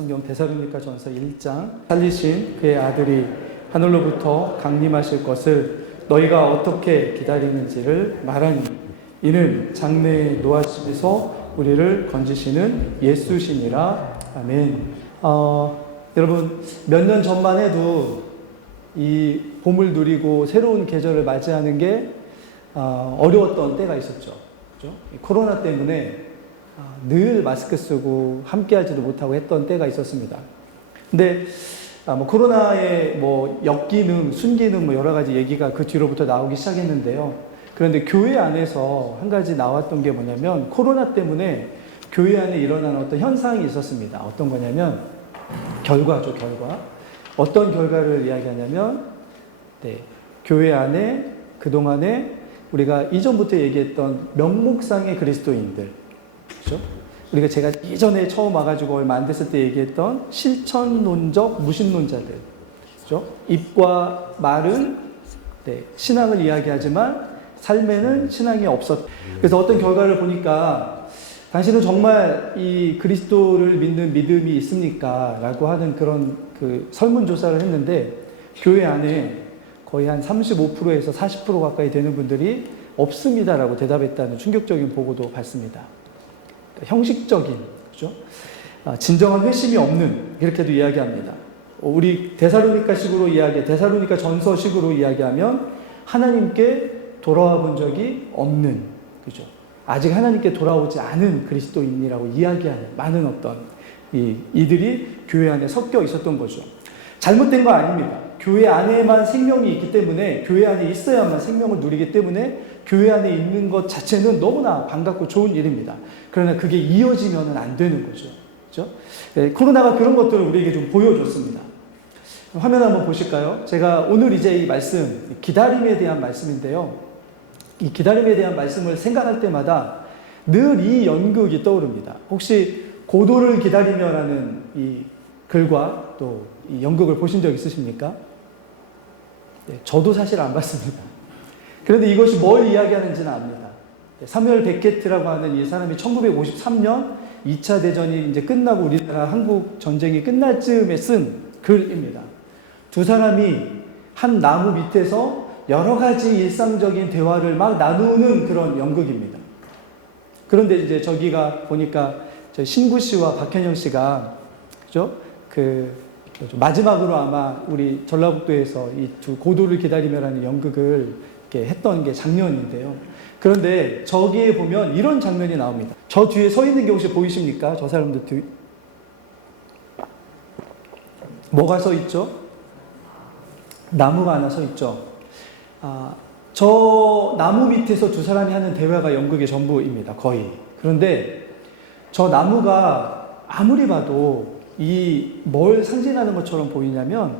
성경 데살로니가전서 1장 살리신 그의 아들이 하늘로부터 강림하실 것을 너희가 어떻게 기다리는지를 말하니 이는 장래의 노하심에서 우리를 건지시는 예수시니라. 아멘. 여러분 몇 년 전만 해도 이 봄을 누리고 새로운 계절을 맞이하는 게 어려웠던 때가 있었죠. 그렇죠? 코로나 때문에 늘 마스크 쓰고 함께하지도 못하고 했던 때가 있었습니다. 근데 코로나의 역기능, 순기능 여러 가지 얘기가 그 뒤로부터 나오기 시작했는데요. 그런데 교회 안에서 한 가지 나왔던 게 뭐냐면 코로나 때문에 교회 안에 일어나는 어떤 현상이 있었습니다. 어떤 거냐면 결과죠, 결과. 어떤 결과를 이야기하냐면 교회 안에 그동안에 우리가 이전부터 얘기했던 명목상의 그리스도인들, 그렇죠? 우리가 제가 이전에 처음 와가지고 얼마 안 됐을 때 얘기했던 실천론적 무신론자들, 그렇죠? 입과 말은 신앙을 이야기하지만 삶에는 신앙이 없었. 그래서 어떤 결과를 보니까 당신은 정말 이 그리스도를 믿는 믿음이 있습니까? 라고 하는 그런 설문조사를 했는데 교회 안에 거의 한 35%에서 40% 가까이 되는 분들이 없습니다라고 대답했다는 충격적인 보고도 봤습니다. 형식적인, 그렇죠? 진정한 회심이 없는, 이렇게도 이야기합니다. 우리 데살로니가식으로 데살로니가 전서식으로 이야기하면 하나님께 돌아와 본 적이 없는, 그죠? 아직 하나님께 돌아오지 않은 그리스도인이라고 이야기하는 많은 어떤 이들이 교회 안에 섞여 있었던 거죠. 잘못된 거 아닙니다. 교회 안에만 생명이 있기 때문에, 교회 안에 있어야만 생명을 누리기 때문에 교회 안에 있는 것 자체는 너무나 반갑고 좋은 일입니다. 그러나 그게 이어지면 안 되는 거죠. 그렇죠? 코로나가 그런 것들을 우리에게 좀 보여줬습니다. 화면 한번 보실까요? 제가 오늘 이제 이 말씀, 기다림에 대한 말씀인데요. 이 기다림에 대한 말씀을 생각할 때마다 늘 이 연극이 떠오릅니다. 혹시 고도를 기다리며라는 이 글과 또 이 연극을 보신 적 있으십니까? 저도 사실 안 봤습니다. 그런데 이것이 뭘 이야기하는지는 압니다. 사무엘 베케트라고 하는 이 사람이 1953년 2차 대전이 이제 끝나고 우리나라 한국 전쟁이 끝날 즈음에 쓴 글입니다. 두 사람이 한 나무 밑에서 여러 가지 일상적인 대화를 막 나누는 그런 연극입니다. 그런데 이제 저기가 보니까 신구 씨와 박현영 씨가, 그죠? 마지막으로 아마 우리 전라북도에서 이 두 고도를 기다리며라는 연극을 이렇게 했던 게 장면인데요. 그런데 저기에 보면 이런 장면이 나옵니다. 저 뒤에 서 있는 게 혹시 보이십니까? 저 사람들 뒤. 뭐가 서 있죠? 나무가 하나 서 있죠. 저 나무 밑에서 두 사람이 하는 대화가 연극의 전부입니다. 거의. 그런데 저 나무가 아무리 봐도 뭘 상징하는 것처럼 보이냐면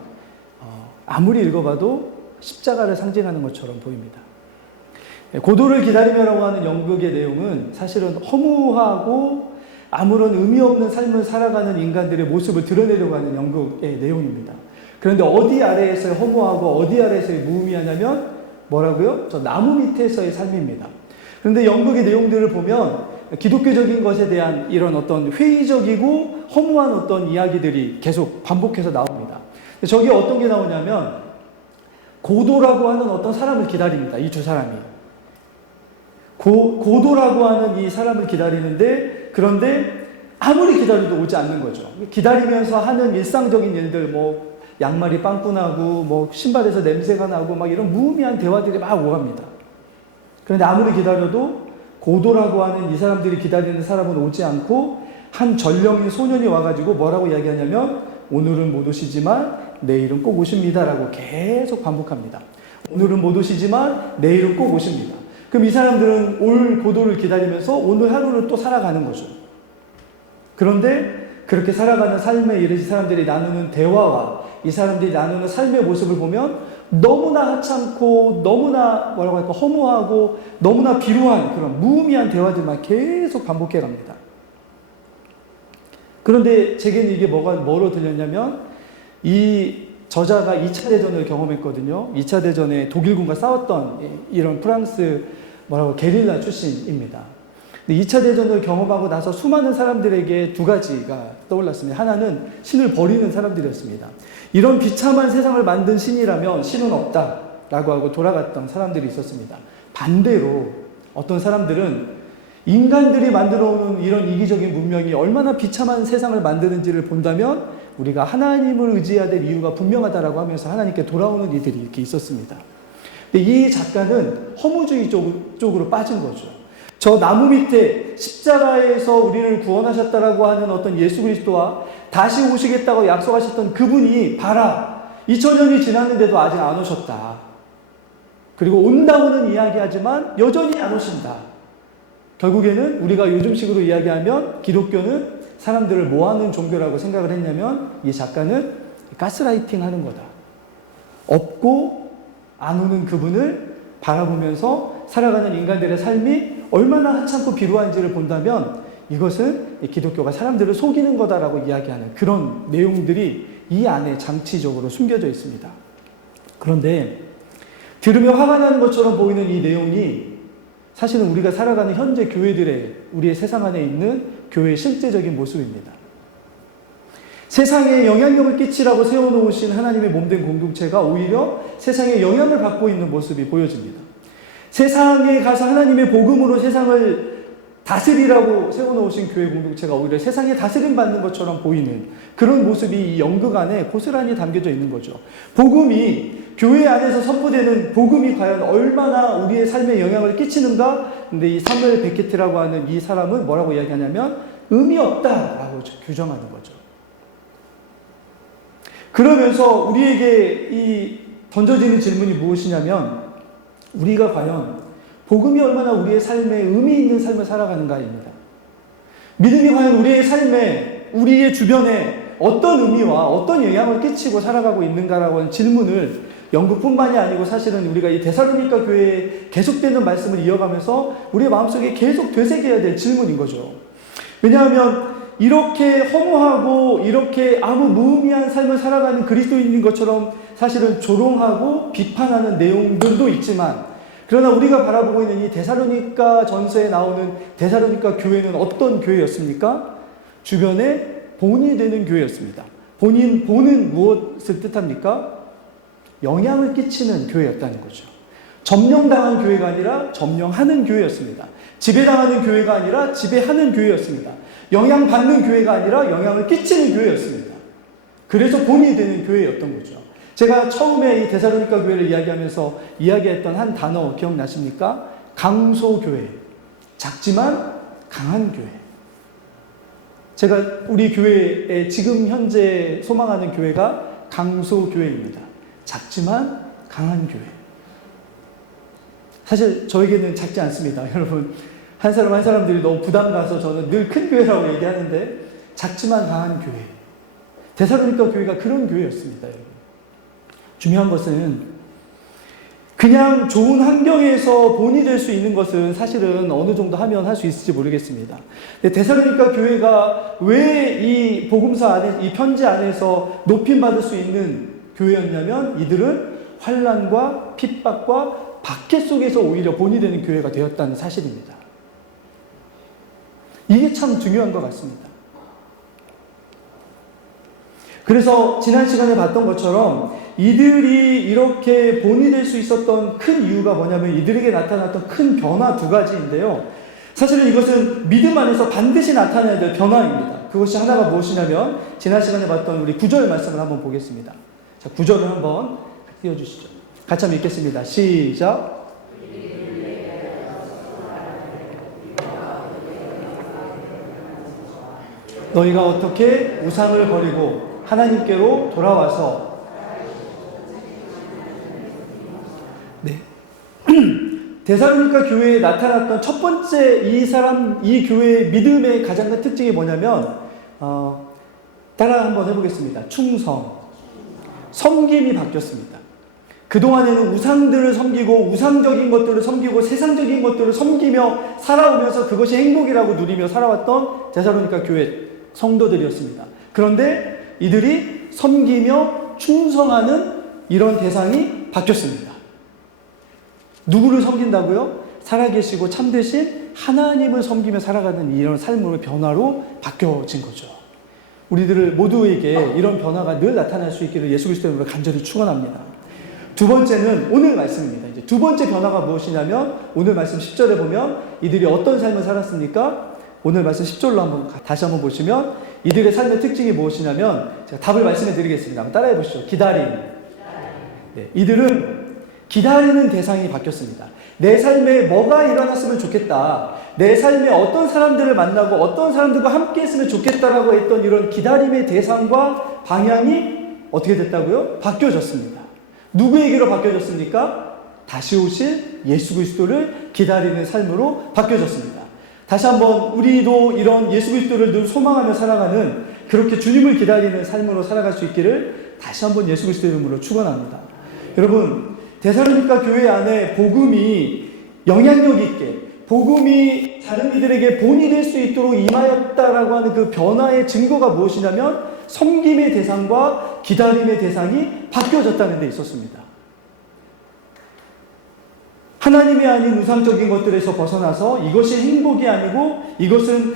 아무리 읽어봐도 십자가를 상징하는 것처럼 보입니다. 고도를 기다리며라고 하는 연극의 내용은 사실은 허무하고 아무런 의미 없는 삶을 살아가는 인간들의 모습을 드러내려고 하는 연극의 내용입니다. 그런데 어디 아래에서의 허무하고 어디 아래에서의 무의미하냐면 뭐라고요? 저 나무 밑에서의 삶입니다. 그런데 연극의 내용들을 보면 기독교적인 것에 대한 이런 어떤 회의적이고 허무한 어떤 이야기들이 계속 반복해서 나옵니다. 저기 어떤 게 나오냐면 고도라고 하는 어떤 사람을 기다립니다. 이 두 사람이. 고도라고 하는 이 사람을 기다리는데 그런데 아무리 기다려도 오지 않는 거죠. 기다리면서 하는 일상적인 일들, 양말이 빵꾸나고 신발에서 냄새가 나고 이런 무의미한 대화들이 막 오갑니다. 그런데 아무리 기다려도 고도라고 하는 이 사람들이 기다리는 사람은 오지 않고 한 전령인 소년이 와가지고 뭐라고 이야기하냐면 오늘은 못 오시지만 내일은 꼭 오십니다라고 계속 반복합니다. 오늘은 못 오시지만 내일은 꼭 오십니다. 그럼 이 사람들은 올 고도를 기다리면서 오늘 하루를 또 살아가는 거죠. 그런데 그렇게 살아가는 삶에 이르지 사람들이 나누는 대화와 이 사람들이 나누는 삶의 모습을 보면 너무나 하찮고 너무나 허무하고 너무나 비루한 그런 무의미한 대화들만 계속 반복해 갑니다. 그런데 제게는 이게 뭐로 들렸냐면 이 저자가 2차 대전을 경험했거든요. 2차 대전에 독일군과 싸웠던 이런 프랑스 게릴라 출신입니다. 근데 2차 대전을 경험하고 나서 수많은 사람들에게 두 가지가 떠올랐습니다. 하나는 신을 버리는 사람들이었습니다. 이런 비참한 세상을 만든 신이라면 신은 없다라고 하고 돌아갔던 사람들이 있었습니다. 반대로 어떤 사람들은 인간들이 만들어 오는 이런 이기적인 문명이 얼마나 비참한 세상을 만드는지를 본다면 우리가 하나님을 의지해야 될 이유가 분명하다라고 하면서 하나님께 돌아오는 이들이 이렇게 있었습니다. 근데 이 작가는 허무주의 쪽으로 빠진 거죠. 저 나무 밑에 십자가에서 우리를 구원하셨다라고 하는 어떤 예수 그리스도와 다시 오시겠다고 약속하셨던 그분이 봐라, 2000년이 지났는데도 아직 안 오셨다. 그리고 온다고는 이야기하지만 여전히 안 오신다. 결국에는 우리가 요즘식으로 이야기하면 기독교는 사람들을 뭐하는 종교라고 생각을 했냐면 이 작가는 가스라이팅 하는 거다. 없고 안 오는 그분을 바라보면서 살아가는 인간들의 삶이 얼마나 하찮고 비루한지를 본다면 이것은 기독교가 사람들을 속이는 거다라고 이야기하는 그런 내용들이 이 안에 장치적으로 숨겨져 있습니다. 그런데 들으며 화가 나는 것처럼 보이는 이 내용이 사실은 우리가 살아가는 현재 교회들의 우리의 세상 안에 있는 교회의 실제적인 모습입니다. 세상에 영향력을 끼치라고 세워놓으신 하나님의 몸된 공동체가 오히려 세상에 영향을 받고 있는 모습이 보여집니다. 세상에 가서 하나님의 복음으로 세상을 다스리라고 세워놓으신 교회 공동체가 오히려 세상에 다스림 받는 것처럼 보이는 그런 모습이 이 연극 안에 고스란히 담겨져 있는 거죠. 복음이 교회 안에서 선포되는 복음이 과연 얼마나 우리의 삶에 영향을 끼치는가? 근데 이 사무엘 베케트라고 하는 이 사람은 뭐라고 이야기하냐면 의미 없다라고 규정하는 거죠. 그러면서 우리에게 이 던져지는 질문이 무엇이냐면 우리가 과연 복음이 얼마나 우리의 삶에 의미 있는 삶을 살아가는가입니다. 믿음이 과연 우리의 삶에, 우리의 주변에 어떤 의미와 어떤 영향을 끼치고 살아가고 있는가라고 하는 질문을 연극뿐만이 아니고 사실은 우리가 이 데살로니가 교회에 계속되는 말씀을 이어가면서 우리의 마음속에 계속 되새겨야 될 질문인 거죠. 왜냐하면 이렇게 허무하고 이렇게 아무 무의미한 삶을 살아가는 그리스도인인 것처럼 사실은 조롱하고 비판하는 내용들도 있지만 그러나 우리가 바라보고 있는 이 데살로니가 전서에 나오는 데살로니가 교회는 어떤 교회였습니까? 주변에 본이 되는 교회였습니다. 본은 무엇을 뜻합니까? 영향을 끼치는 교회였다는 거죠. 점령당한 교회가 아니라 점령하는 교회였습니다. 지배당하는 교회가 아니라 지배하는 교회였습니다. 영향받는 교회가 아니라 영향을 끼치는 교회였습니다. 그래서 본이 되는 교회였던 거죠. 제가 처음에 이 데살로니가 교회를 이야기하면서 이야기했던 한 단어 기억나십니까? 강소교회. 작지만 강한 교회. 제가 우리 교회에 지금 현재 소망하는 교회가 강소교회입니다. 작지만 강한 교회. 사실 저에게는 작지 않습니다. 여러분, 한 사람 한 사람들이 너무 부담 가서 저는 늘 큰 교회라고 얘기하는데 작지만 강한 교회. 데살로니가 교회가 그런 교회였습니다. 여러분. 중요한 것은 그냥 좋은 환경에서 본이 될 수 있는 것은 사실은 어느 정도 하면 할 수 있을지 모르겠습니다. 근데 데살로니가 교회가 왜 이 복음서 안에, 이 편지 안에서 높임받을 수 있는 교회였냐면 이들은 환난과 핍박과 박해 속에서 오히려 본이 되는 교회가 되었다는 사실입니다. 이게 참 중요한 것 같습니다. 그래서 지난 시간에 봤던 것처럼 이들이 이렇게 본이 될 수 있었던 큰 이유가 뭐냐면 이들에게 나타났던 큰 변화 두 가지인데요. 사실은 이것은 믿음 안에서 반드시 나타나야 될 변화입니다. 그것이 하나가 무엇이냐면 지난 시간에 봤던 우리 9절 말씀을 한번 보겠습니다. 자, 9절을 한번 띄워주시죠. 같이 한번 읽겠습니다. 시작. 너희가 어떻게 우상을 버리고 하나님께로 돌아와서 네. 데살로니가 교회에 나타났던 첫 번째 이 교회의 믿음의 가장 큰 특징이 뭐냐면 따라 한번 해보겠습니다. 충성. 섬김이 바뀌었습니다. 그동안에는 우상들을 섬기고 우상적인 것들을 섬기고 세상적인 것들을 섬기며 살아오면서 그것이 행복이라고 누리며 살아왔던 데살로니가 교회 성도들이었습니다. 그런데 이들이 섬기며 충성하는 이런 대상이 바뀌었습니다. 누구를 섬긴다고요? 살아계시고 참되신 하나님을 섬기며 살아가는 이런 삶으로 변화로 바뀌어진 거죠. 우리들 모두에게 이런 변화가 늘 나타날 수 있기를 예수 그리스도의 이름으로 간절히 축원합니다. 두 번째는 오늘 말씀입니다. 이제 두 번째 변화가 무엇이냐면 오늘 말씀 10절에 보면 이들이 어떤 삶을 살았습니까? 오늘 말씀 10절로 다시 한번 보시면 이들의 삶의 특징이 무엇이냐면 제가 답을 말씀해 드리겠습니다. 한번 따라해 보시죠. 기다림. 네, 이들은 기다리는 대상이 바뀌었습니다. 내 삶에 뭐가 일어났으면 좋겠다. 내 삶에 어떤 사람들을 만나고 어떤 사람들과 함께 했으면 좋겠다라고 했던 이런 기다림의 대상과 방향이 어떻게 됐다고요? 바뀌어졌습니다. 누구에게로 바뀌어졌습니까? 다시 오실 예수 그리스도를 기다리는 삶으로 바뀌어졌습니다. 다시 한번 우리도 이런 예수 그리스도를 늘 소망하며 살아가는 그렇게 주님을 기다리는 삶으로 살아갈 수 있기를 다시 한번 예수 그리스도의 이름으로 축원합니다. 여러분, 데살로니가 교회 안에 복음이 영향력 있게 복음이 다른 이들에게 본이 될 수 있도록 임하였다라고 하는 그 변화의 증거가 무엇이냐면 섬김의 대상과 기다림의 대상이 바뀌어졌다는 데 있었습니다. 하나님이 아닌 우상적인 것들에서 벗어나서 이것이 행복이 아니고 이것은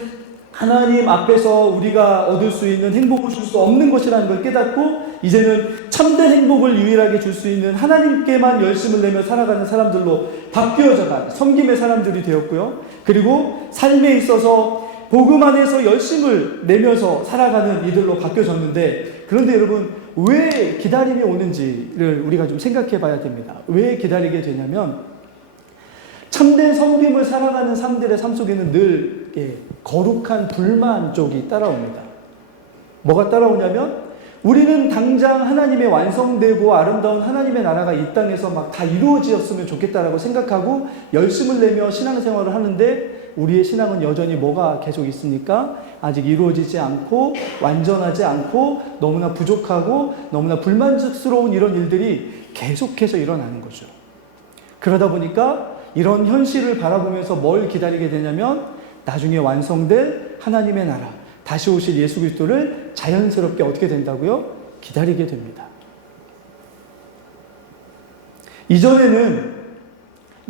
하나님 앞에서 우리가 얻을 수 있는 행복을 줄 수 없는 것이라는 걸 깨닫고 이제는 참된 행복을 유일하게 줄 수 있는 하나님께만 열심을 내며 살아가는 사람들로 바뀌어져간 섬김의 사람들이 되었고요. 그리고 삶에 있어서 복음 안에서 열심을 내면서 살아가는 이들로 바뀌어졌는데 그런데 여러분 왜 기다림이 오는지를 우리가 좀 생각해 봐야 됩니다. 왜 기다리게 되냐면 참된 섬김을 살아가는 사람들의 삶 속에는 늘 거룩한 불만 쪽이 따라옵니다. 뭐가 따라오냐면 우리는 당장 하나님의 완성되고 아름다운 하나님의 나라가 이 땅에서 막 다 이루어지었으면 좋겠다라고 생각하고 열심을 내며 신앙생활을 하는데 우리의 신앙은 여전히 뭐가 계속 있습니까? 아직 이루어지지 않고 완전하지 않고 너무나 부족하고 너무나 불만족스러운 이런 일들이 계속해서 일어나는 거죠. 그러다 보니까 이런 현실을 바라보면서 뭘 기다리게 되냐면 나중에 완성될 하나님의 나라, 다시 오실 예수 그리스도를 자연스럽게 어떻게 된다고요? 기다리게 됩니다. 이전에는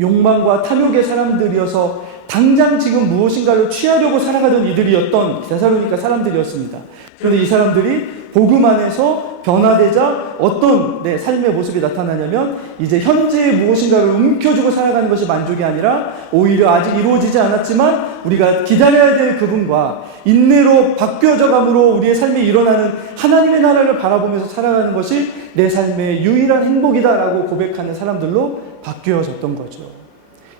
욕망과 탐욕의 사람들이어서 당장 지금 무엇인가를 취하려고 살아가던 이들이었던 데살로니가 사람들이었습니다. 그런데 이 사람들이 복음 안에서 변화되자 어떤 삶의 모습이 나타나냐면 이제 현재의 무엇인가를 움켜쥐고 살아가는 것이 만족이 아니라 오히려 아직 이루어지지 않았지만 우리가 기다려야 될 그분과 인내로 바뀌어져감으로 우리의 삶에 일어나는 하나님의 나라를 바라보면서 살아가는 것이 내 삶의 유일한 행복이다라고 고백하는 사람들로 바뀌어졌던 거죠.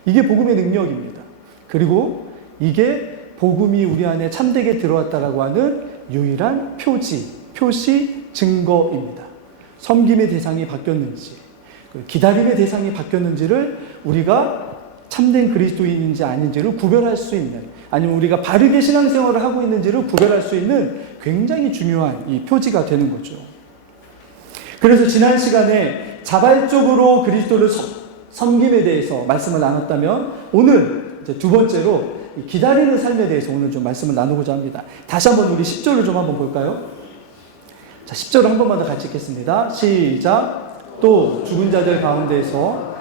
이게 복음의 능력입니다. 그리고 이게 복음이 우리 안에 참되게 들어왔다라고 하는 유일한 표시, 증거입니다. 섬김의 대상이 바뀌었는지, 기다림의 대상이 바뀌었는지를 우리가 참된 그리스도인인지 아닌지를 구별할 수 있는, 아니면 우리가 바르게 신앙생활을 하고 있는지를 구별할 수 있는 굉장히 중요한 이 표지가 되는 거죠. 그래서 지난 시간에 자발적으로 그리스도를 섬김에 대해서 말씀을 나눴다면 오늘 이제 두 번째로 기다리는 삶에 대해서 오늘 좀 말씀을 나누고자 합니다. 다시 한번 우리 10절을 좀 한번 볼까요? 자, 10절을 한 번만 더 같이 읽겠습니다. 시작. 또 죽은 자들 가운데서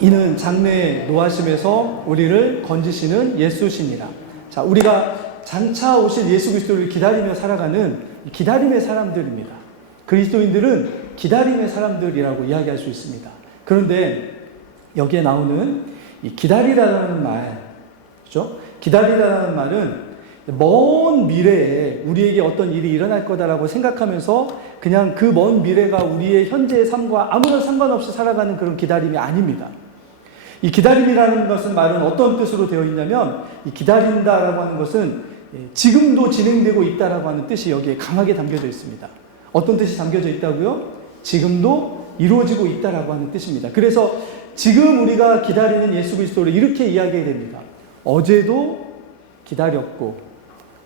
이는 장래에 노하심에서 우리를 건지시는 예수시니라. 자, 우리가 장차 오실 예수 그리스도를 기다리며 살아가는 기다림의 사람들입니다. 그리스도인들은 기다림의 사람들이라고 이야기할 수 있습니다. 그런데 여기에 나오는 이 기다리라는 말, 그렇죠? 기다리라는 말은 먼 미래에 우리에게 어떤 일이 일어날 거다라고 생각하면서 그냥 그 먼 미래가 우리의 현재의 삶과 아무런 상관없이 살아가는 그런 기다림이 아닙니다. 이 기다림이라는 것은 말은 어떤 뜻으로 되어 있냐면 이 기다린다라고 하는 것은 지금도 진행되고 있다라고 하는 뜻이 여기에 강하게 담겨져 있습니다. 어떤 뜻이 담겨져 있다고요? 지금도 이루어지고 있다라고 하는 뜻입니다. 그래서 지금 우리가 기다리는 예수 그리스도를 이렇게 이야기해야 됩니다. 어제도 기다렸고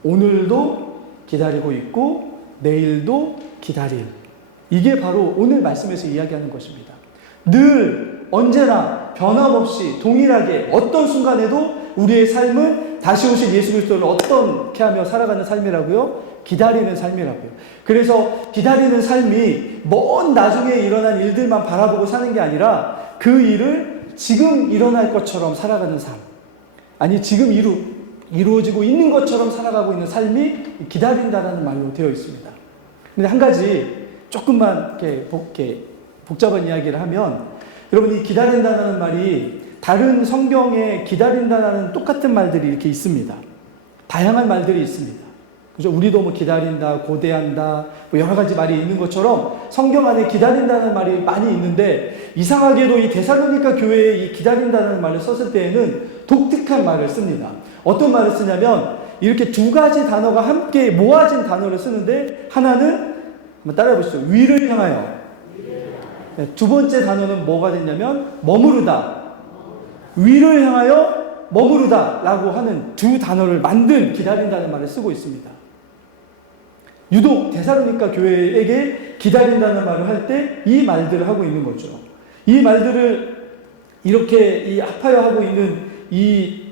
오늘도 기다리고 있고 내일도 기다릴. 이게 바로 오늘 말씀에서 이야기하는 것입니다. 늘 언제나 변함없이 동일하게 어떤 순간에도 우리의 삶은 다시 오실 예수 그리스도를 어떻게 하며 살아가는 삶이라고요? 기다리는 삶이라고요. 그래서 기다리는 삶이 먼 나중에 일어난 일들만 바라보고 사는 게 아니라 그 일을 지금 일어날 것처럼 살아가는 삶. 아니, 지금 이루어지고 있는 것처럼 살아가고 있는 삶이 기다린다라는 말로 되어 있습니다. 근데 한 가지 조금만 이렇게 복잡한 이야기를 하면, 여러분, 이 기다린다는 말이 다른 성경에 기다린다는 똑같은 말들이 이렇게 있습니다. 다양한 말들이 있습니다. 그죠? 우리도 뭐 기다린다, 고대한다, 뭐 여러 가지 말이 있는 것처럼 성경 안에 기다린다는 말이 많이 있는데, 이상하게도 이 데살로니가 교회에 이 기다린다는 말을 썼을 때에는 독특한 말을 씁니다. 어떤 말을 쓰냐면, 이렇게 두 가지 단어가 함께 모아진 단어를 쓰는데, 하나는 한번 따라해 보시죠. 위를 향하여. 네, 두 번째 단어는 뭐가 됐냐면 머무르다. 위를 향하여 머무르다 라고 하는 두 단어를 만든 기다린다는 말을 쓰고 있습니다. 유독 데살로니가 교회에게 기다린다는 말을 할 때 이 말들을 하고 있는 거죠. 이 말들을 이렇게 합하여 하고 있는 이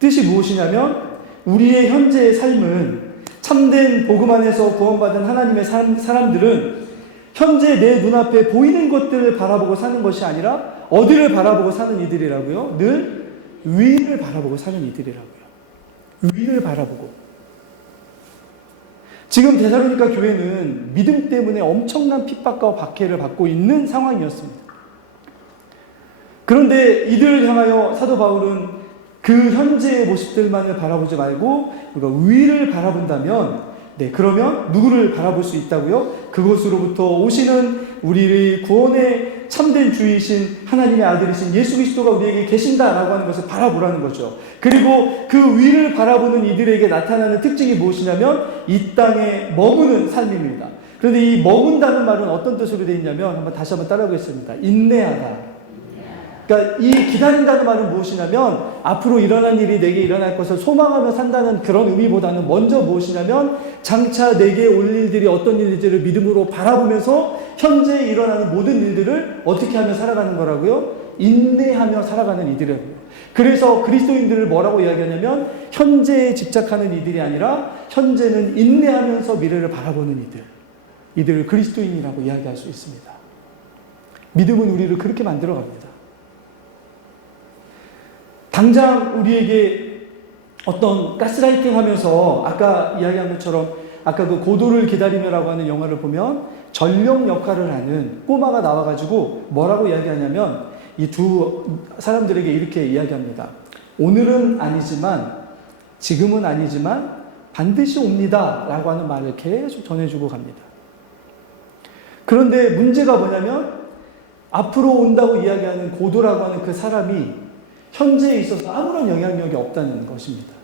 뜻이 무엇이냐면, 우리의 현재의 삶은, 참된 복음 안에서 구원받은 하나님의 사람들은 현재 내 눈앞에 보이는 것들을 바라보고 사는 것이 아니라 어디를 바라보고 사는 이들이라고요? 늘 위를 바라보고 사는 이들이라고요. 위를 바라보고. 지금 데살로니가 교회는 믿음 때문에 엄청난 핍박과 박해를 받고 있는 상황이었습니다. 그런데 이들을 향하여 사도 바울은 그 현재의 모습들만을 바라보지 말고 우리가 위를 바라본다면, 그러면 누구를 바라볼 수 있다고요? 그곳으로부터 오시는 우리의 구원의 참된 주이신 하나님의 아들이신 예수 그리스도가 우리에게 계신다라고 하는 것을 바라보라는 거죠. 그리고 그 위를 바라보는 이들에게 나타나는 특징이 무엇이냐면 이 땅에 머무는 삶입니다. 그런데 이 머문다는 말은 어떤 뜻으로 되어 있냐면, 다시 한번 따라하겠습니다. 인내하다. 그러니까 이 기다린다는 말은 무엇이냐면, 앞으로 일어난 일이 내게 일어날 것을 소망하며 산다는 그런 의미보다는 먼저 무엇이냐면, 장차 내게 올 일들이 어떤 일들을 믿음으로 바라보면서 현재 일어나는 모든 일들을 어떻게 하며 살아가는 거라고요? 인내하며 살아가는 이들이라고요. 그래서 그리스도인들을 뭐라고 이야기하냐면, 현재에 집착하는 이들이 아니라 현재는 인내하면서 미래를 바라보는 이들을 그리스도인이라고 이야기할 수 있습니다. 믿음은 우리를 그렇게 만들어 갑니다. 당장 우리에게 어떤 가스라이팅 하면서 아까 이야기한 것처럼, 아까 그 고도를 기다리며라고 하는 영화를 보면 전령 역할을 하는 꼬마가 나와가지고 뭐라고 이야기하냐면, 이 두 사람들에게 이렇게 이야기합니다. 오늘은 아니지만, 지금은 아니지만 반드시 옵니다 라고 하는 말을 계속 전해주고 갑니다. 그런데 문제가 뭐냐면, 앞으로 온다고 이야기하는 고도라고 하는 그 사람이 현재에 있어서 아무런 영향력이 없다는 것입니다.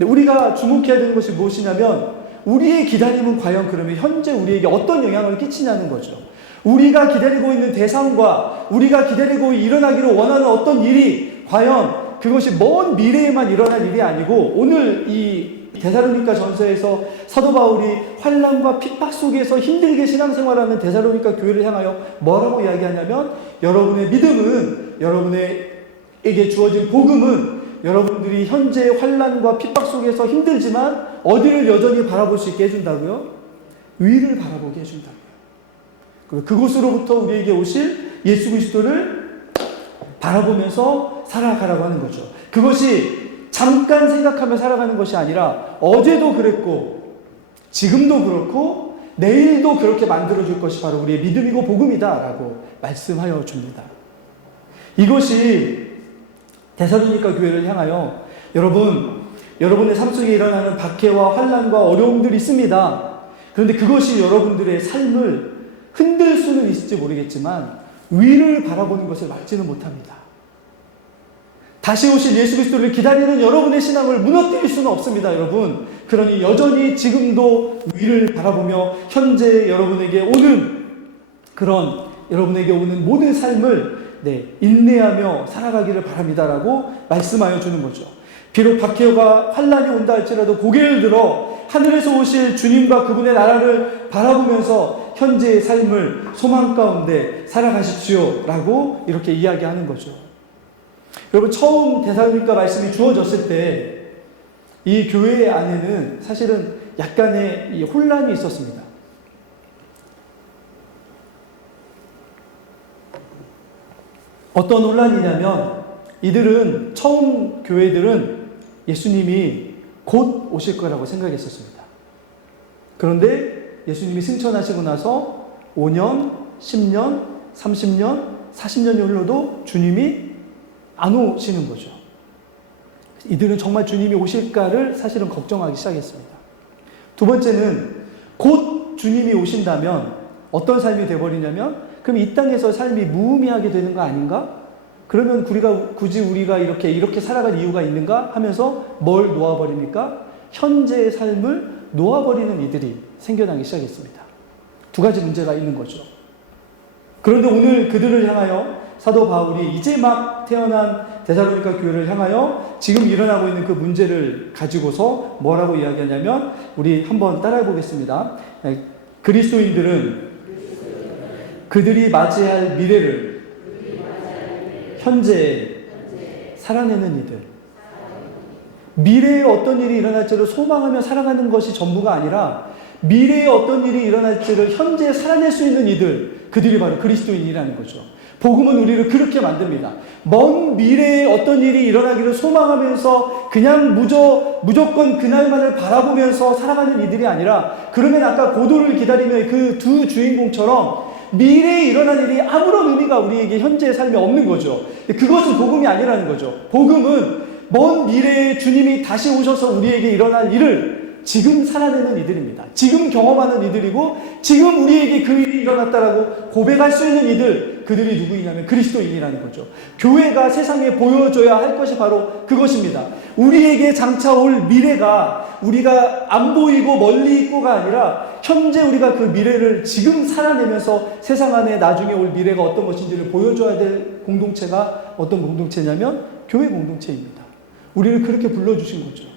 우리가 주목해야 되는 것이 무엇이냐면, 우리의 기다림은 과연 그러면 현재 우리에게 어떤 영향을 끼치냐는 거죠. 우리가 기다리고 있는 대상과 우리가 기다리고 일어나기를 원하는 어떤 일이 과연 그것이 먼 미래에만 일어날 일이 아니고, 오늘 이 데살로니가 전서에서 사도 바울이 환난과 핍박 속에서 힘들게 신앙생활하는 데살로니가 교회를 향하여 뭐라고 이야기하냐면, 여러분의 믿음은, 여러분에게 주어진 복음은 여러분들이 현재의 환난과 핍박 속에서 힘들지만 어디를 여전히 바라볼 수 있게 해준다고요? 위를 바라보게 해준다고요. 그리고 그곳으로부터 우리에게 오실 예수 그리스도를 바라보면서 살아가라고 하는 거죠. 그것이 잠깐 생각하며 살아가는 것이 아니라 어제도 그랬고 지금도 그렇고 내일도 그렇게 만들어줄 것이 바로 우리의 믿음이고 복음이다 라고 말씀하여 줍니다. 이것이 데살로니가 교회를 향하여, 여러분의 삶 속에 일어나는 박해와 환난과 어려움들이 있습니다. 그런데 그것이 여러분들의 삶을 흔들 수는 있을지 모르겠지만 위를 바라보는 것을 막지는 못합니다. 다시 오실 예수 그리스도를 기다리는 여러분의 신앙을 무너뜨릴 수는 없습니다, 여러분. 그러니 여전히 지금도 위를 바라보며 현재 여러분에게 오는 그런 여러분에게 오는 모든 삶을 인내하며 살아가기를 바랍니다라고 말씀하여 주는 거죠. 비록 박해와 환난이 온다 할지라도 고개를 들어 하늘에서 오실 주님과 그분의 나라를 바라보면서 현재의 삶을 소망 가운데 살아가십시오 라고 이렇게 이야기하는 거죠. 여러분, 처음 데살로니가 말씀이 주어졌을 때 이 교회 안에는 사실은 약간의 이 혼란이 있었습니다. 어떤 혼란이냐면, 이들은 처음 교회들은 예수님이 곧 오실 거라고 생각했었습니다. 그런데 예수님이 승천하시고 나서 5년, 10년, 30년, 40년이 흘러도 주님이 안 오시는 거죠. 이들은 정말 주님이 오실까를 사실은 걱정하기 시작했습니다. 두 번째는, 곧 주님이 오신다면 어떤 삶이 되어버리냐면, 그럼 이 땅에서 삶이 무의미하게 되는 거 아닌가? 그러면 굳이 우리가 이렇게 살아갈 이유가 있는가? 하면서 뭘 놓아버립니까? 현재의 삶을 놓아버리는 이들이 생겨나기 시작했습니다. 두 가지 문제가 있는 거죠. 그런데 오늘 그들을 향하여 사도 바울이 이제 막 태어난 데살로니가 교회를 향하여 지금 일어나고 있는 그 문제를 가지고서 뭐라고 이야기하냐면, 우리 한번 따라해 보겠습니다. 그리스도인들은 그들이 맞이할 미래를 현재 살아내는 이들. 미래에 어떤 일이 일어날지를 소망하며 살아가는 것이 전부가 아니라, 미래에 어떤 일이 일어날지를 현재 살아낼 수 있는 이들, 그들이 바로 그리스도인이라는 거죠. 복음은 우리를 그렇게 만듭니다. 먼 미래에 어떤 일이 일어나기를 소망하면서 그냥 무조건 그날만을 바라보면서 살아가는 이들이 아니라, 그러면 아까 고도를 기다리며 그 두 주인공처럼 미래에 일어난 일이 아무런 의미가 우리에게 현재의 삶에 없는 거죠. 그것은 복음이 아니라는 거죠. 복음은 먼 미래에 주님이 다시 오셔서 우리에게 일어날 일을 지금 살아내는 이들입니다. 지금 경험하는 이들이고, 지금 우리에게 그 일이 일어났다라고 고백할 수 있는 이들, 그들이 누구이냐면 그리스도인이라는 거죠. 교회가 세상에 보여줘야 할 것이 바로 그것입니다. 우리에게 장차 올 미래가 우리가 안 보이고 멀리 있고가 아니라, 현재 우리가 그 미래를 지금 살아내면서 세상 안에 나중에 올 미래가 어떤 것인지를 보여줘야 될 공동체가 어떤 공동체냐면 교회 공동체입니다. 우리를 그렇게 불러주신 거죠.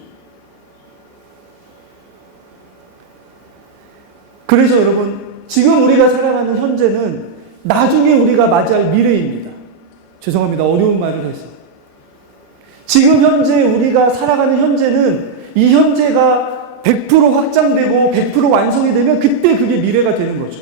그래서 여러분, 지금 우리가 살아가는 현재는 나중에 우리가 맞이할 미래입니다. 죄송합니다. 어려운 말을 해서. 지금 현재 우리가 살아가는 현재는, 이 현재가 100% 확장되고 100% 완성이 되면 그때 그게 미래가 되는 거죠.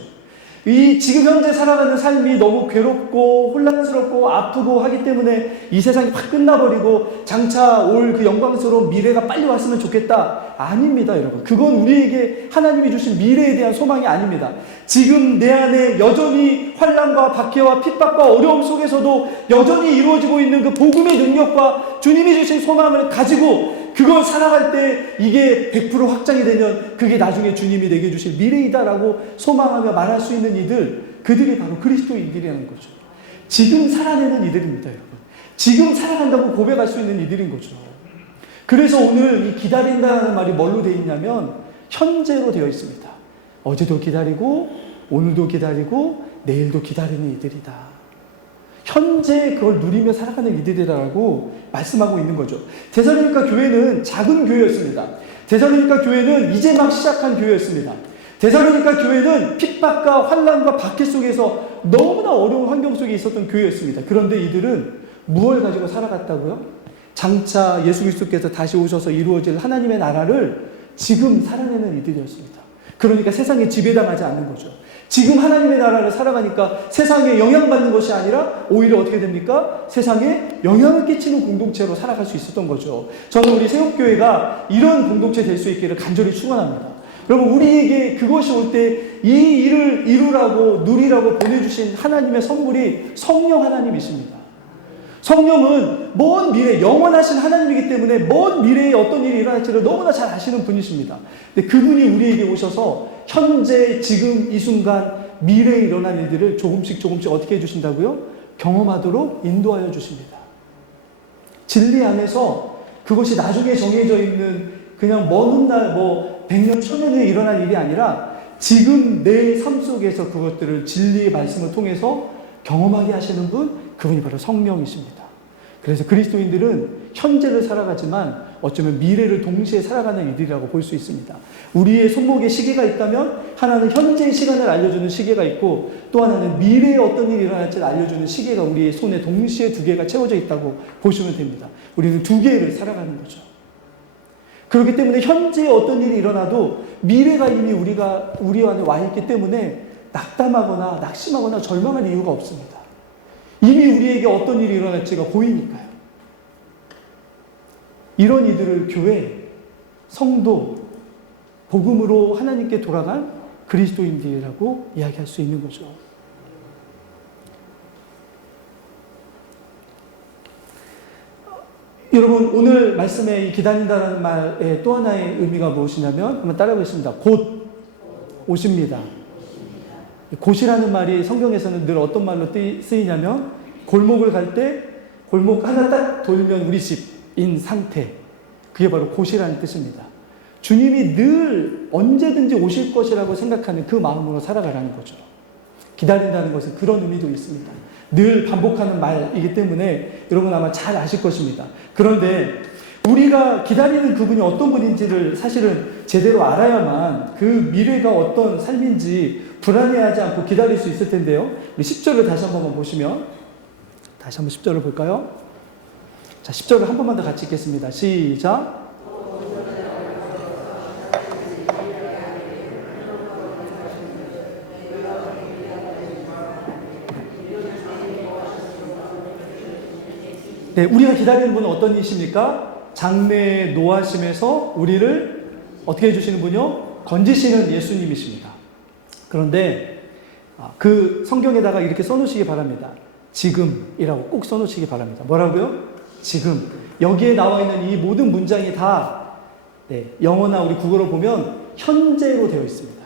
이 지금 현재 살아가는 삶이 너무 괴롭고 혼란스럽고 아프고 하기 때문에 이 세상이 확 끝나버리고 장차 올 그 영광스러운 미래가 빨리 왔으면 좋겠다. 아닙니다, 여러분. 그건 우리에게 하나님이 주신 미래에 대한 소망이 아닙니다. 지금 내 안에 여전히 환난과 박해와 핍박과 어려움 속에서도 여전히 이루어지고 있는 그 복음의 능력과 주님이 주신 소망을 가지고 그걸 살아갈 때 이게 100% 확장이 되면 그게 나중에 주님이 내게 주실 미래이다라고 소망하며 말할 수 있는 이들, 그들이 바로 그리스도인들이라는 거죠. 지금 살아내는 이들입니다, 여러분. 지금 살아간다고 고백할 수 있는 이들인 거죠. 그래서 오늘 이 기다린다는 말이 뭘로 되어 있냐면 현재로 되어 있습니다. 어제도 기다리고 오늘도 기다리고 내일도 기다리는 이들이다. 현재 그걸 누리며 살아가는 이들이라고 말씀하고 있는 거죠. 데살로니가 교회는 작은 교회였습니다. 데살로니가 교회는 이제 막 시작한 교회였습니다. 데살로니가 교회는 핍박과 환난과 박해 속에서 너무나 어려운 환경 속에 있었던 교회였습니다. 그런데 이들은 무엇을 가지고 살아갔다고요? 장차 예수 그리스도께서 다시 오셔서 이루어질 하나님의 나라를 지금 살아내는 이들이었습니다. 그러니까 세상에 지배당하지 않는 거죠. 지금 하나님의 나라를 살아가니까 세상에 영향받는 것이 아니라 오히려 어떻게 됩니까? 세상에 영향을 끼치는 공동체로 살아갈 수 있었던 거죠. 저는 우리 세옥교회가 이런 공동체 될 수 있기를 간절히 축원합니다. 여러분, 우리에게 그것이 올 때 이 일을 이루라고 누리라고 보내주신 하나님의 선물이 성령 하나님이십니다. 성령은 먼 미래, 영원하신 하나님이기 때문에 먼 미래에 어떤 일이 일어날지를 너무나 잘 아시는 분이십니다. 근데 그분이 우리에게 오셔서 현재, 지금, 이 순간, 미래에 일어날 일들을 조금씩 어떻게 해주신다고요? 경험하도록 인도하여 주십니다. 진리 안에서 그것이 나중에 정해져 있는 그냥 먼 훗날 100년, 1000년에 일어날 일이 아니라 지금 내 삶 속에서 그것들을 진리의 말씀을 통해서 경험하게 하시는 분, 그분이 바로 성령이십니다. 그래서 그리스도인들은 현재를 살아가지만 어쩌면 미래를 동시에 살아가는 이들이라고 볼 수 있습니다. 우리의 손목에 시계가 있다면 하나는 현재의 시간을 알려주는 시계가 있고 또 하나는 미래에 어떤 일이 일어날지를 알려주는 시계가 우리의 손에 동시에 두 개가 채워져 있다고 보시면 됩니다. 우리는 두 개를 살아가는 거죠. 그렇기 때문에 현재에 어떤 일이 일어나도 미래가 이미 우리 안에 와 있기 때문에 낙담하거나 낙심하거나 절망할 이유가 없습니다. 이미 우리에게 어떤 일이 일어날지가 보이니까요. 이런 이들을 교회, 성도, 복음으로 하나님께 돌아간 그리스도인들이라고 이야기할 수 있는 거죠. 여러분, 오늘 말씀에 이 기다린다는 말의 또 하나의 의미가 무엇이냐면 한번 따라하겠습니다. 곧 오십니다. 곧이라는 말이 성경에서는 늘 어떤 말로 쓰이냐면 골목을 갈 때 골목 하나 딱 돌면 우리 집인 상태, 그게 바로 곧이라는 뜻입니다. 주님이 늘 언제든지 오실 것이라고 생각하는 그 마음으로 살아가라는 거죠. 기다린다는 것은 그런 의미도 있습니다. 늘 반복하는 말이기 때문에 여러분 아마 잘 아실 것입니다. 그런데 우리가 기다리는 그분이 어떤 분인지를 사실은 제대로 알아야만 그 미래가 어떤 삶인지 불안해하지 않고 기다릴 수 있을 텐데요. 우리 10절을 다시 한번 보시면, 다시 한번 10절을 볼까요? 자, 10절을 한 번만 더 같이 읽겠습니다. 시작. 네, 우리가 기다리는 분은 어떤 이십니까? 장래의 노하심에서 우리를 어떻게 해주시는 분이요? 건지시는 예수님이십니다. 그런데 그 성경에다가 이렇게 써놓으시기 바랍니다. 지금이라고 꼭 써놓으시기 바랍니다. 뭐라고요? 지금. 여기에 나와 있는 이 모든 문장이 다 영어나 우리 국어로 보면 현재로 되어 있습니다.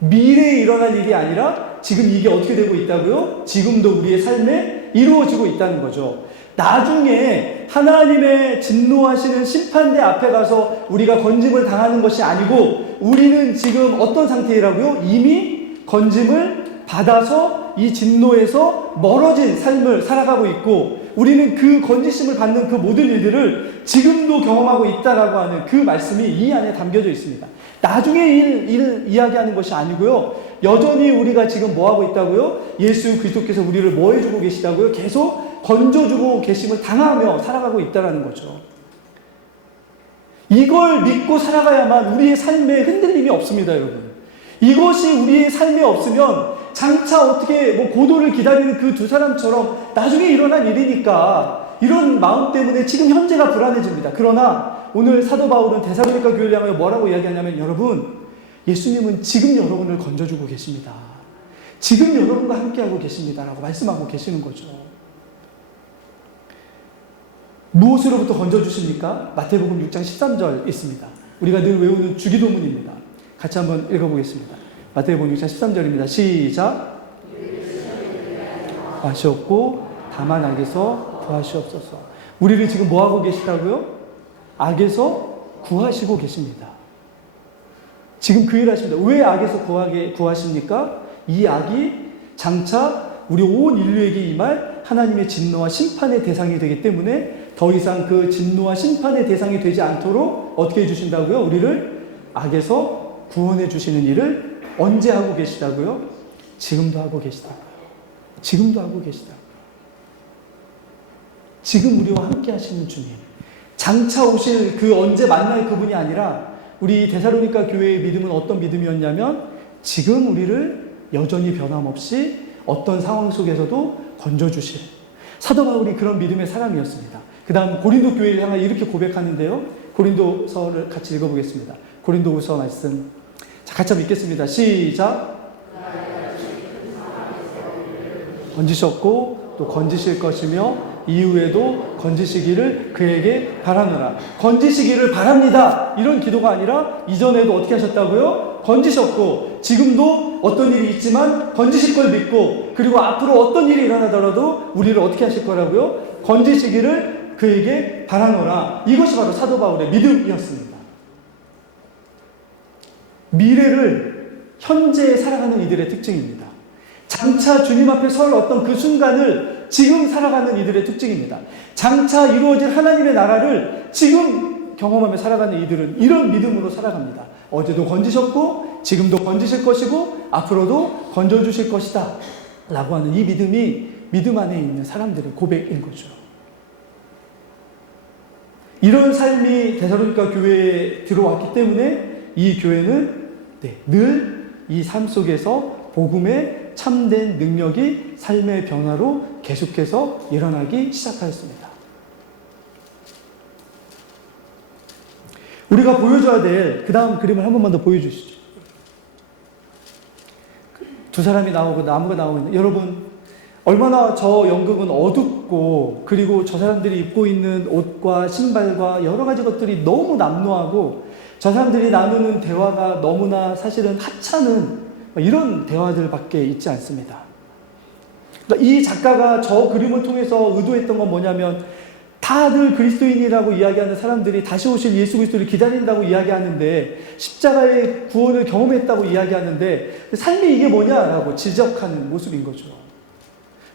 미래에 일어날 일이 아니라 지금 이게 어떻게 되고 있다고요? 지금도 우리의 삶에 이루어지고 있다는 거죠. 나중에 하나님의 진노하시는 심판대 앞에 가서 우리가 건짐을 당하는 것이 아니고 우리는 지금 어떤 상태라고요? 이미 건짐을 받아서 이 진노에서 멀어진 삶을 살아가고 있고 우리는 그 건지심을 받는 그 모든 일들을 지금도 경험하고 있다라고 하는 그 말씀이 이 안에 담겨져 있습니다. 나중에 일 이야기하는 것이 아니고요. 여전히 우리가 지금 뭐 하고 있다고요? 예수 그리스도께서 우리를 뭐 해주고 계시다고요? 계속 건져주고 계심을 당하며 살아가고 있다는 거죠. 이걸 믿고 살아가야만 우리의 삶에 흔들림이 없습니다, 여러분. 이것이 우리의 삶에 없으면 장차 어떻게 고도를 기다리는 그 두 사람처럼 나중에 일어난 일이니까 이런 마음 때문에 지금 현재가 불안해집니다. 그러나 오늘 사도 바울은 데살로니가 교회를 향하여 뭐라고 이야기하냐면 여러분, 예수님은 지금 여러분을 건져주고 계십니다. 지금 여러분과 함께하고 계십니다라고 말씀하고 계시는 거죠. 무엇으로부터 건져주십니까? 마태복음 6장 13절 있습니다. 우리가 늘 외우는 주기도문입니다. 같이 한번 읽어보겠습니다. 마태복음 6장 13절입니다. 시작. 구하시옵고 다만 악에서 구하시옵소서. 우리를 지금 뭐하고 계시다고요? 악에서 구하시고 계십니다. 지금 그 일 하십니다. 왜 악에서 구하십니까? 이 악이 장차 우리 온 인류에게 임할 하나님의 진노와 심판의 대상이 되기 때문에 더 이상 그 진노와 심판의 대상이 되지 않도록 어떻게 해주신다고요? 우리를 악에서 구원해 주시는 일을 언제 하고 계시다고요? 지금도 하고 계시다고요. 지금도 하고 계시다고요. 지금 우리와 함께 하시는 주님. 장차 오실 그 언제 만날 그분이 아니라 우리 데살로니가 교회의 믿음은 어떤 믿음이었냐면 지금 우리를 여전히 변함없이 어떤 상황 속에서도 건져주실 사도 바울이 그런 믿음의 사람이었습니다. 그 다음 고린도 교회를 향해 이렇게 고백하는데요. 고린도서를 같이 읽어보겠습니다. 고린도후서 말씀. 자, 같이 한번 읽겠습니다. 시작. 건지셨고 또 건지실 것이며 이후에도 건지시기를 그에게 바라노라. 건지시기를 바랍니다. 이런 기도가 아니라 이전에도 어떻게 하셨다고요? 건지셨고 지금도 어떤 일이 있지만 건지실 걸 믿고 그리고 앞으로 어떤 일이 일어나더라도 우리를 어떻게 하실 거라고요? 건지시기를 그에게 바라노라. 이것이 바로 사도 바울의 믿음이었습니다. 미래를 현재에 살아가는 이들의 특징입니다. 장차 주님 앞에 설 어떤 그 순간을 지금 살아가는 이들의 특징입니다. 장차 이루어질 하나님의 나라를 지금 경험하며 살아가는 이들은 이런 믿음으로 살아갑니다. 어제도 건지셨고 지금도 건지실 것이고 앞으로도 건져주실 것이다 라고 하는 이 믿음이 믿음 안에 있는 사람들의 고백인 거죠. 이런 삶이 데살로니가 교회에 들어왔기 때문에 이 교회는 늘 이 삶 속에서 복음의 참된 능력이 삶의 변화로 계속해서 일어나기 시작하였습니다. 우리가 보여줘야 될 그 다음 그림을 한 번만 더 보여주시죠. 두 사람이 나오고 나무가 나오고 있는, 여러분 얼마나 저 연극은 어둡고 그리고 저 사람들이 입고 있는 옷과 신발과 여러 가지 것들이 너무 남루하고 저 사람들이 나누는 대화가 너무나 사실은 하찮은 이런 대화들밖에 있지 않습니다. 그러니까 이 작가가 저 그림을 통해서 의도했던 건 뭐냐면 다들 그리스도인이라고 이야기하는 사람들이 다시 오실 예수 그리스도를 기다린다고 이야기하는데 십자가의 구원을 경험했다고 이야기하는데 삶이 이게 뭐냐라고 지적하는 모습인 거죠.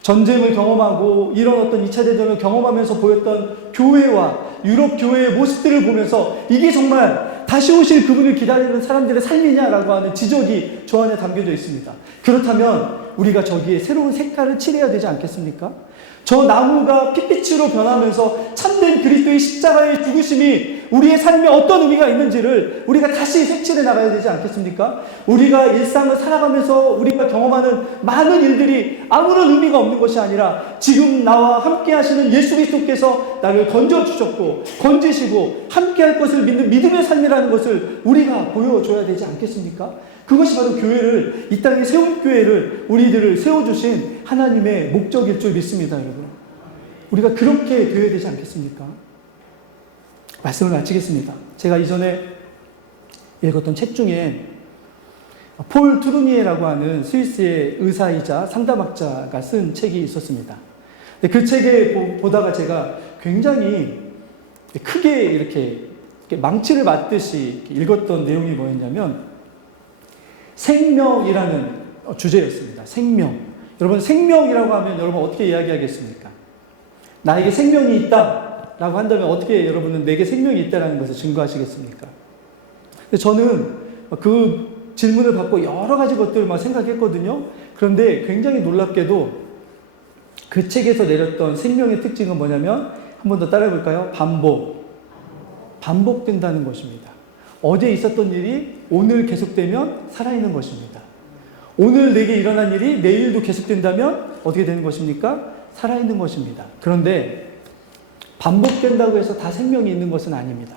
전쟁을 경험하고 이런 어떤 2차 대전을 경험하면서 보였던 교회와 유럽 교회의 모습들을 보면서 이게 정말 다시 오실 그분을 기다리는 사람들의 삶이냐라고 하는 지적이 저 안에 담겨져 있습니다. 그렇다면 우리가 저기에 새로운 색깔을 칠해야 되지 않겠습니까? 저 나무가 핏빛으로 변하면서 참된 그리스도의 십자가의 죽으심이 우리의 삶에 어떤 의미가 있는지를 우리가 다시 색칠해 나가야 되지 않겠습니까? 우리가 일상을 살아가면서 우리가 경험하는 많은 일들이 아무런 의미가 없는 것이 아니라 지금 나와 함께 하시는 예수 그리스도께서 나를 건져주셨고 건지시고 함께 할 것을 믿는 믿음의 삶이라는 것을 우리가 보여줘야 되지 않겠습니까? 그것이 바로 교회를, 이 땅에 세운 교회를, 우리들을 세워주신 하나님의 목적일 줄 믿습니다, 여러분. 우리가 그렇게 되어야 되지 않겠습니까? 말씀을 마치겠습니다. 제가 이전에 읽었던 책 중에 폴 투르니에라고 하는 스위스의 의사이자 상담학자가 쓴 책이 있었습니다. 그 책에 보다가 제가 굉장히 크게 이렇게 망치를 맞듯이 읽었던 내용이 뭐였냐면 생명이라는 주제였습니다. 생명. 여러분, 생명이라고 하면 여러분 어떻게 이야기하겠습니까? 나에게 생명이 있다 라고 한다면 어떻게 여러분은 내게 생명이 있다는 것을 증거하시겠습니까? 근데 저는 그 질문을 받고 여러 가지 것들을 막 생각했거든요. 그런데 굉장히 놀랍게도 그 책에서 내렸던 생명의 특징은 뭐냐면 한 번 더 따라해 볼까요? 반복된다는 것입니다. 어제 있었던 일이 오늘 계속되면 살아있는 것입니다. 오늘 내게 일어난 일이 내일도 계속된다면 어떻게 되는 것입니까? 살아있는 것입니다. 그런데 반복된다고 해서 다 생명이 있는 것은 아닙니다.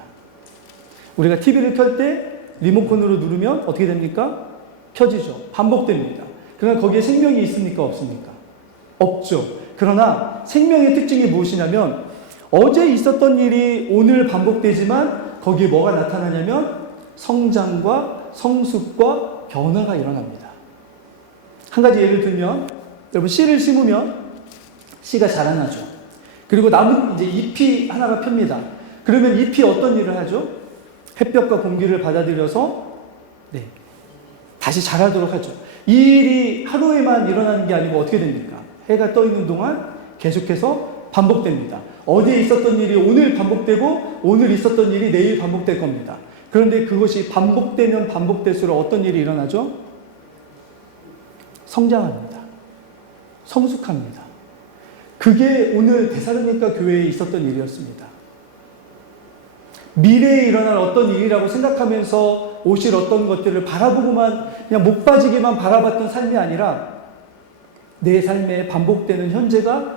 우리가 TV를 켤 때 리모컨으로 누르면 어떻게 됩니까? 켜지죠. 반복됩니다. 그러나 거기에 생명이 있습니까? 없습니까? 없죠. 그러나 생명의 특징이 무엇이냐면 어제 있었던 일이 오늘 반복되지만 거기에 뭐가 나타나냐면 성장과 성숙과 변화가 일어납니다. 한 가지 예를 들면 여러분 씨를 심으면 씨가 자라나죠. 그리고 남은 이제 잎이 하나가 핍니다. 그러면 잎이 어떤 일을 하죠? 햇볕과 공기를 받아들여서 다시 자라도록 하죠. 이 일이 하루에만 일어나는 게 아니고 어떻게 됩니까? 해가 떠 있는 동안 계속해서 반복됩니다. 어제 있었던 일이 오늘 반복되고 오늘 있었던 일이 내일 반복될 겁니다. 그런데 그것이 반복되면 반복될수록 어떤 일이 일어나죠? 성장합니다. 성숙합니다. 그게 오늘 데살로니가 교회에 있었던 일이었습니다. 미래에 일어날 어떤 일이라고 생각하면서 오실 어떤 것들을 바라보고만 그냥 목 빠지게만 바라봤던 삶이 아니라 내 삶에 반복되는 현재가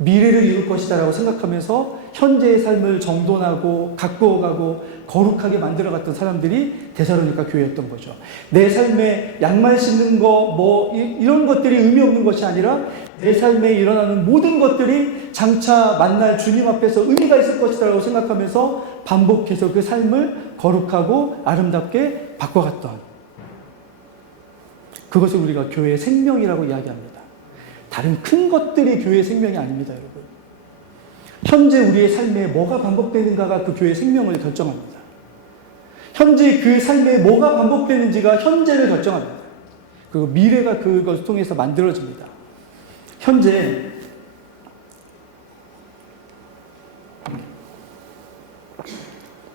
미래를 이룰 것이다라고 생각하면서 현재의 삶을 정돈하고 가꾸어가고 거룩하게 만들어갔던 사람들이 데살로니가 교회였던 거죠. 내 삶에 양말 신는 거 이런 것들이 의미 없는 것이 아니라 내 삶에 일어나는 모든 것들이 장차 만날 주님 앞에서 의미가 있을 것이다라고 생각하면서 반복해서 그 삶을 거룩하고 아름답게 바꿔갔던, 그것을 우리가 교회의 생명이라고 이야기합니다. 다른 큰 것들이 교회의 생명이 아닙니다, 여러분. 현재 우리의 삶에 뭐가 반복되는가가 그 교회의 생명을 결정합니다. 현재 그 삶에 뭐가 반복되는지가 현재를 결정합니다. 그리고 미래가 그것을 통해서 만들어집니다. 현재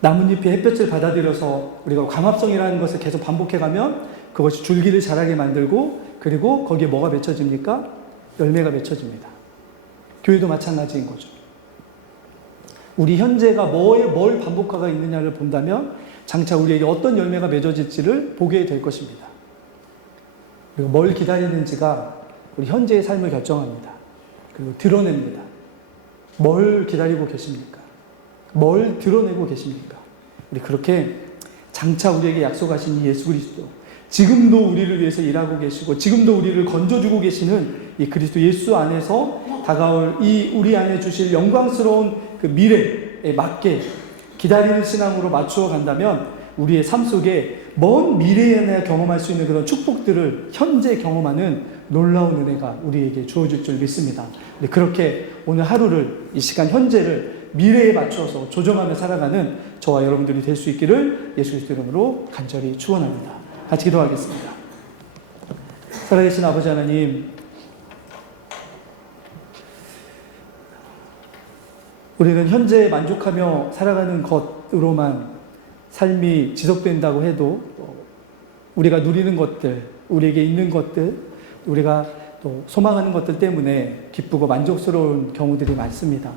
나뭇잎이 햇볕을 받아들여서 우리가 광합성이라는 것을 계속 반복해가면 그것이 줄기를 자라게 만들고, 그리고 거기에 뭐가 맺혀집니까? 열매가 맺혀집니다. 교회도 마찬가지인 거죠. 우리 현재가 뭘 반복화가 있느냐를 본다면 장차 우리에게 어떤 열매가 맺어질지를 보게 될 것입니다. 그리고 뭘 기다리는지가 우리 현재의 삶을 결정합니다. 그리고 드러냅니다. 뭘 기다리고 계십니까? 뭘 드러내고 계십니까? 우리 그렇게 장차 우리에게 약속하신 이 예수 그리스도, 지금도 우리를 위해서 일하고 계시고 지금도 우리를 건져주고 계시는 이 그리스도 예수 안에서 다가올 이 우리 안에 주실 영광스러운 그 미래에 맞게 기다리는 신앙으로 맞추어 간다면 우리의 삶 속에 먼 미래에 경험할 수 있는 그런 축복들을 현재 경험하는 놀라운 은혜가 우리에게 주어질 줄 믿습니다. 그렇게 오늘 하루를, 이 시간 현재를 미래에 맞춰서 조정하며 살아가는 저와 여러분들이 될 수 있기를 예수 그리스도 이름으로 간절히 축원합니다. 같이 기도하겠습니다. 살아계신 아버지 하나님, 우리는 현재에 만족하며 살아가는 것으로만 삶이 지속된다고 해도 우리가 누리는 것들, 우리에게 있는 것들, 우리가 또 소망하는 것들 때문에 기쁘고 만족스러운 경우들이 많습니다.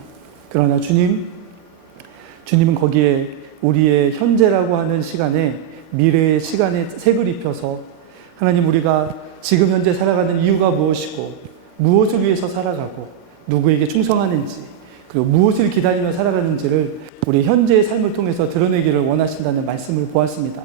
그러나 주님은 거기에 우리의 현재라고 하는 시간에, 미래의 시간에 색을 입혀서 하나님, 우리가 지금 현재 살아가는 이유가 무엇이고 무엇을 위해서 살아가고 누구에게 충성하는지, 그리고 무엇을 기다리며 살아가는지를 우리 현재의 삶을 통해서 드러내기를 원하신다는 말씀을 보았습니다.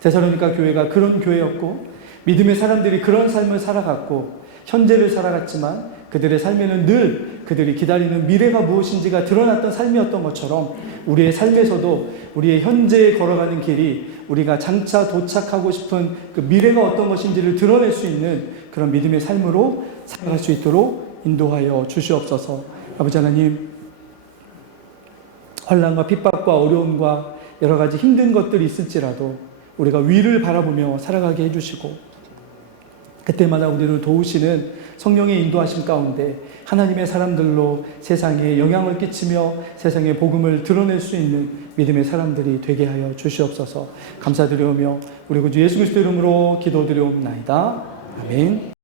데살로니가 교회가 그런 교회였고 믿음의 사람들이 그런 삶을 살아갔고 현재를 살아갔지만 그들의 삶에는 늘 그들이 기다리는 미래가 무엇인지가 드러났던 삶이었던 것처럼 우리의 삶에서도 우리의 현재에 걸어가는 길이 우리가 장차 도착하고 싶은 그 미래가 어떤 것인지를 드러낼 수 있는 그런 믿음의 삶으로 살아갈 수 있도록 인도하여 주시옵소서. 아버지 하나님, 환난과 핍박과 어려움과 여러 가지 힘든 것들이 있을지라도 우리가 위를 바라보며 살아가게 해주시고 그때마다 우리를 도우시는 성령의 인도하심 가운데 하나님의 사람들로 세상에 영향을 끼치며 세상의 복음을 드러낼 수 있는 믿음의 사람들이 되게 하여 주시옵소서. 감사드리오며 우리 구주 예수 그리스도 이름으로 기도드리옵나이다. 아멘.